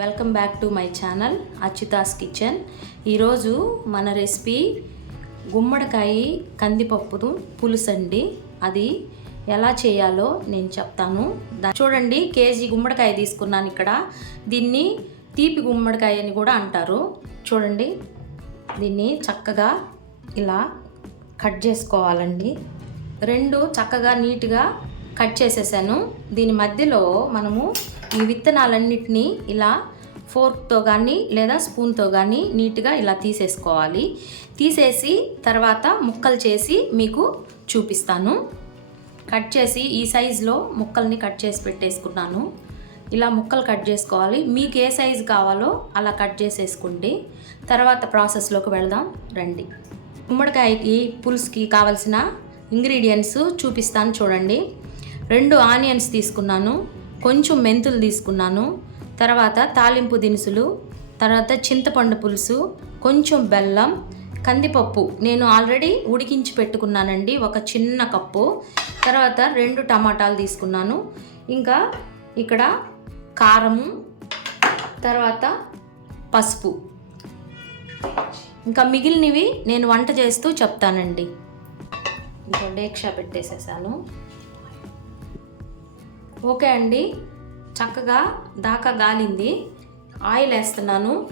Welcome back to my channel Achyuta's kitchen. ఈరోజు మన recipe గుమ్మడికాయ కందిపప్పును పులుసు అండి అది ఎలా చేయాలో నేను చెప్తాను. చూడండి కేజీ గుమ్మడికాయ తీసుకున్నాను ఇక్కడ. దీన్ని తీపి గుమ్మడికాయ అని కూడా అంటారు. చూడండి దీన్ని చక్కగా ఇలా కట్ చేసుకోవాలండి. రెండు చక్కగా నీట్గా కట్ చేసేసాను. దీని మధ్యలో మనము ఈ విత్తనాలన్నిటినీ ఇలా ఫోర్క్తో కానీ లేదా స్పూన్తో కానీ నీట్గా ఇలా తీసేసుకోవాలి. తీసేసి తర్వాత ముక్కలు చేసి మీకు చూపిస్తాను. కట్ చేసి ఈ సైజులో ముక్కల్ని కట్ చేసి పెట్టేసుకున్నాను. ఇలా ముక్కలు కట్ చేసుకోవాలి. మీకు ఏ సైజు కావాలో అలా కట్ చేసేసుకోండి తర్వాత ప్రాసెస్లోకి వెళదాం. రండి. గుమ్మడికాయకి పులుసుకి కావలసిన ఇంగ్రీడియంట్స్ చూపిస్తాను చూడండి. రెండు ఆనియన్స్ తీసుకున్నాను. కొంచెం మెంతులు తీసుకున్నాను. తర్వాత తాలింపు దినుసులు తర్వాత చింతపండు పులుసు కొంచెం బెల్లం కందిపప్పు. నేను ఆల్రెడీ ఉడికించి పెట్టుకున్నానండి ఒక చిన్న కప్పు. తర్వాత రెండు టమాటాలు తీసుకున్నాను. ఇంకా ఇక్కడ కారము తర్వాత పసుపు. ఇంకా మిగిలినవి నేను వంట చేస్తూ చెప్తానండి. ఇంకో డేక్షా పెట్టేసేసాను. ఓకే అండి. చక్కగా దాకా గాలింది. ఆయిల్ వేస్తున్నాను.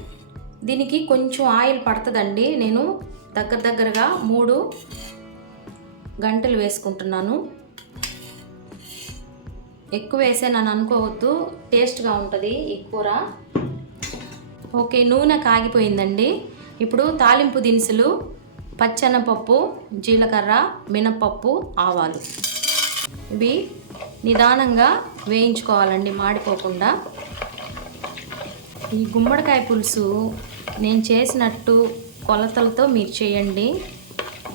దీనికి కొంచెం ఆయిల్ పడుతుందండి. నేను దగ్గర దగ్గరగా మూడు గంటలు వేసుకుంటున్నాను. ఎక్కువ వేసానని అనుకోవద్దు. టేస్ట్గా ఉంటుంది ఈ కూర. ఓకే నూనె కాగిపోయిందండి. ఇప్పుడు తాలింపు దినుసులు పచ్చెనపప్పు జీలకర్ర మినపప్పు ఆవాలు. ఇవి నిదానంగా వేయించుకోవాలండి మాడిపోకుండా. ఈ గుమ్మడికాయ పులుసు నేను చేసినట్టు కొలతలతో మీరు చేయండి.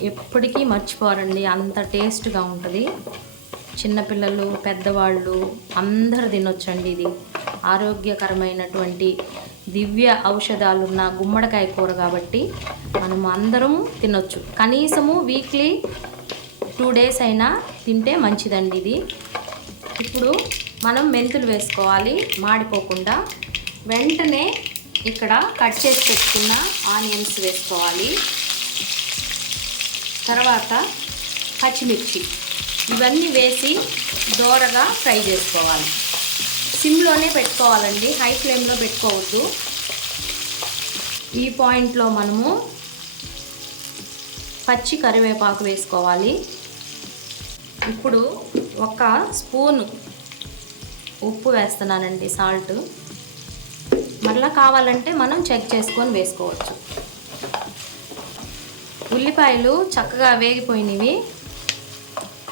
ఎప్పటికీ మర్చిపోరండి అంత టేస్ట్గా ఉంటుంది. చిన్నపిల్లలు పెద్దవాళ్ళు అందరు తినొచ్చండి ఇది. ఆరోగ్యకరమైనటువంటి దివ్య ఔషధాలున్న గుమ్మడికాయ కూర కాబట్టి మనం అందరం తినొచ్చు. కనీసము వీక్లీ టూ డేస్ అయినా తింటే మంచిదండి ఇది. ఇప్పుడు మనం మెంతులు వేసుకోవాలి మాడిపోకుండా. వెంటనే ఇక్కడ కట్ చేసి పెట్టుకున్న ఆనియన్స్ వేసుకోవాలి. తర్వాత పచ్చిమిర్చి. ఇవన్నీ వేసి దోరగా ఫ్రై చేసుకోవాలి. సిమ్లోనే పెట్టుకోవాలండి హై ఫ్లేమ్లో పెట్టుకోవద్దు. ఈ పాయింట్లో మనము పచ్చి కరివేపాకు వేసుకోవాలి. ఇప్పుడు ఒక స్పూన్ ఉప్పు వేస్తున్నానండి సాల్ట్. మరలా కావాలంటే మనం చెక్ చేసుకొని వేసుకోవచ్చు. ఉల్లిపాయలు చక్కగా వేగిపోయినవి.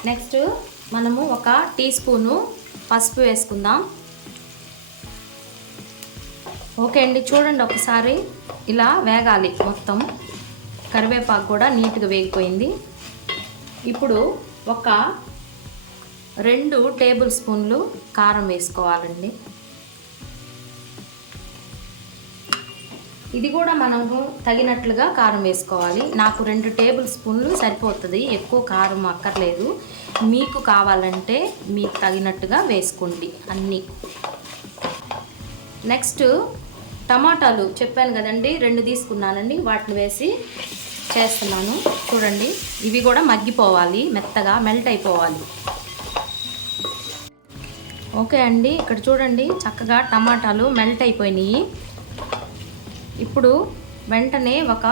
నెక్స్ట్ మనము ఒక టీ స్పూను పసుపు వేసుకుందాం. ఓకే అండి చూడండి ఒకసారి ఇలా వేగాలి మొత్తం. కరివేపాకు కూడా నీట్గా వేగిపోయింది. ఇప్పుడు ఒక రెండు టేబుల్ స్పూన్లు కారం వేసుకోవాలండి. ఇది కూడా మనము తగినట్లుగా కారం వేసుకోవాలి. నాకు రెండు టేబుల్ స్పూన్లు సరిపోతుంది ఎక్కువ కారం అక్కర్లేదు. మీకు కావాలంటే మీకు తగినట్టుగా వేసుకోండి అన్నీ. నెక్స్ట్ టమాటాలు చెప్పాను కదండి రెండు తీసుకున్నానండి వాటిని వేసి చేస్తున్నాను. చూడండి ఇవి కూడా మగ్గిపోవాలి మెత్తగా మెల్ట్ అయిపోవాలి. ఓకే అండి ఇక్కడ చూడండి చక్కగా టమాటాలు మెల్ట్ అయిపోయినాయి. ఇప్పుడు వెంటనే ఒక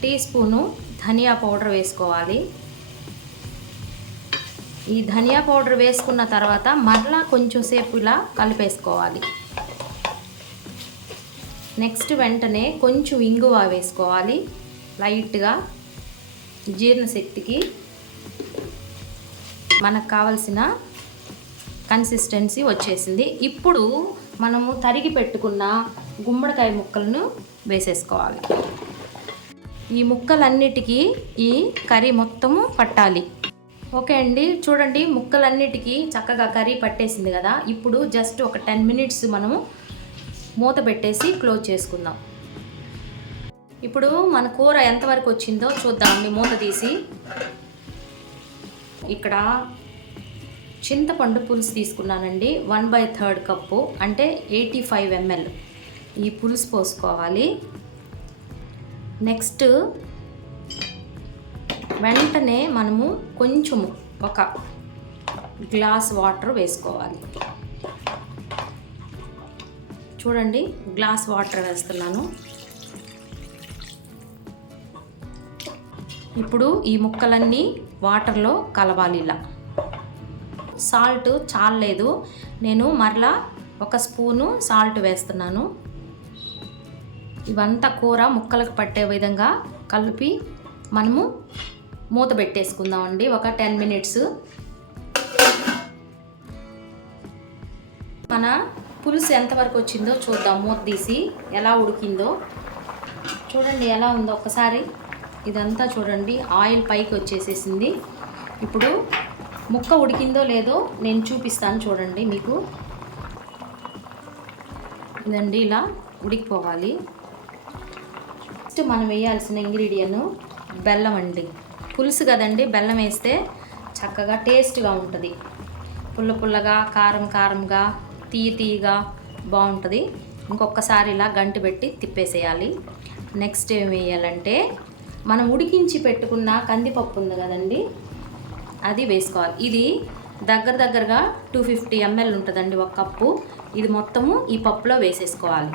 టీ స్పూను ధనియా పౌడర్ వేసుకోవాలి. ఈ ధనియా పౌడర్ వేసుకున్న తర్వాత మరలా కొంచెం సేపు ఇలా కలిపేసుకోవాలి. నెక్స్ట్ వెంటనే కొంచెం ఇంగువ వేసుకోవాలి. లైట్గా జీర్ణశక్తికి మనకు కావలసిన కన్సిస్టెన్సీ వచ్చేసింది. ఇప్పుడు మనము తరిగి పెట్టుకున్న గుమ్మడికాయ ముక్కలను వేసేసుకోవాలి. ఈ ముక్కలన్నిటికీ ఈ కర్రీ మొత్తము పట్టాలి. ఓకే అండి చూడండి ముక్కలన్నిటికీ చక్కగా కర్రీ పట్టేసింది కదా. ఇప్పుడు జస్ట్ ఒక టెన్ మినిట్స్ మనము మూత పెట్టేసి క్లోజ్ చేసుకుందాం. ఇప్పుడు మన కూర ఎంతవరకు వచ్చిందో చూద్దామండి మూత తీసి. ఇక్కడ చింతపండు పులుసు తీసుకున్నానండి. వన్ బై థర్డ్ కప్పు అంటే ఎయిటీ ఫైవ్ ఎంఎల్. ఈ పులుసు పోసుకోవాలి. నెక్స్ట్ వెంటనే మనము కొంచెము ఒక గ్లాస్ వాటర్ వేసుకోవాలి. చూడండి గ్లాస్ వాటర్ వేస్తున్నాను. ఇప్పుడు ఈ ముక్కలన్నీ వాటర్లో కలవాలి ఇలా. సాల్ట్ చాలలేదు నేను మరలా ఒక స్పూను సాల్ట్ వేస్తున్నాను. ఇవంతా కూర ముక్కలకు పట్టే విధంగా కలిపి మనము మూత పెట్టేసుకుందామండి. ఒక టెన్ మినిట్స్. మన పులుసు ఎంతవరకు వచ్చిందో చూద్దాం. మూత తీసి ఎలా ఉడికిందో. చూడండి ఎలా ఉందో. ఒకసారి ఇదంతా చూడండి. ఆయిల్ పైకి వచ్చేసేసింది. ఇప్పుడు ముక్క ఉడికిందో లేదో నేను చూపిస్తాను చూడండి మీకు. ఇదండి ఇలా ఉడికిపోవాలి. నెక్స్ట్ మనం వేయాల్సిన ఇంగ్రీడియంట్ బెల్లం అండి. పులుసు కదండి బెల్లం వేస్తే చక్కగా టేస్ట్గా ఉంటుంది. పుల్ల పుల్లగా కారం కారంగా తీయ తీయగా బాగుంటుంది. ఇంకొకసారి ఇలా గంటి పెట్టి తిప్పేసేయాలి. నెక్స్ట్ ఏం వేయాలంటే మనం ఉడికించి పెట్టుకున్న కందిపప్పు ఉంది కదండి అది వేసుకోవాలి. ఇది దగ్గర దగ్గరగా టూ ఫిఫ్టీ ఎంఎల్ ఉంటుందండి ఒక కప్పు. ఇది మొత్తము ఈ పప్పులో వేసేసుకోవాలి.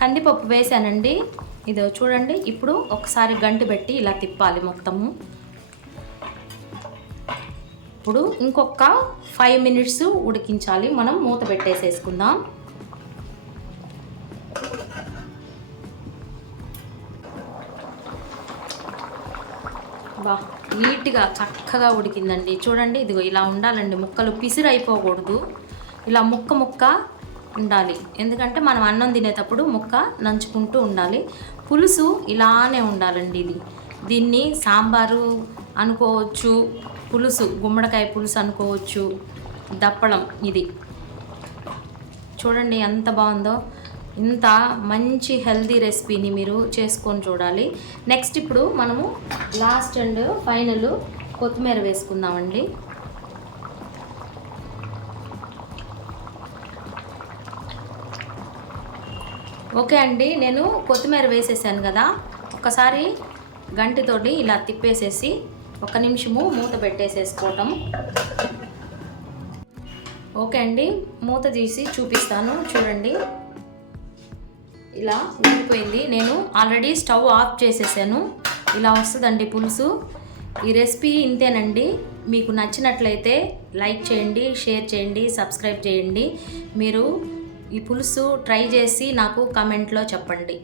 కందిపప్పు వేసానండి. ఇది చూడండి ఇప్పుడు ఒకసారి గంటి పెట్టి ఇలా తిప్పాలి మొత్తము. ఇప్పుడు ఇంకొక ఫైవ్ మినిట్స్ ఉడికించాలి. మనం మూత పెట్టేసేసుకుందాం. బా నీట్గా చక్కగా ఉడికిందండి. చూడండి ఇదిగో ఇలా ఉండాలండి. ముక్కలు పిసిరు అయిపోకూడదు ఇలా ముక్క ముక్క ఉండాలి. ఎందుకంటే మనం అన్నం తినేటప్పుడు ముక్క నంచుకుంటూ ఉండాలి. పులుసు ఇలానే ఉండాలండి ఇది. దీన్ని సాంబారు అనుకోవచ్చు పులుసు గుమ్మడికాయ పులుసు అనుకోవచ్చు దప్పడం ఇది. చూడండి ఎంత బాగుందో. ఇంత మంచి హెల్దీ రెసిపీని మీరు చేసుకొని చూడాలి. నెక్స్ట్ ఇప్పుడు మనము లాస్ట్ అండ్ ఫైనల్ కొత్తిమీర వేసుకుందామండి. ఓకే అండి నేను కొత్తిమీర వేసేసాను కదా. ఒకసారి గంటితోటి ఇలా తిప్పేసేసి ఒక నిమిషము మూత పెట్టేసేసుకోవటం. ఓకే అండి మూత తీసి చూపిస్తాను. చూడండి. ఇలా ఉడికిపోయింది నేను ఆల్రెడీ స్టవ్ ఆఫ్ చేసేసాను. ఇలా వస్తుందండి పులుసు. ఈ రెసిపీ ఇంతేనండి. మీకు నచ్చినట్లయితే లైక్ చేయండి షేర్ చేయండి సబ్స్క్రైబ్ చేయండి. మీరు ఈ పులుసు ట్రై చేసి నాకు కామెంట్లో చెప్పండి.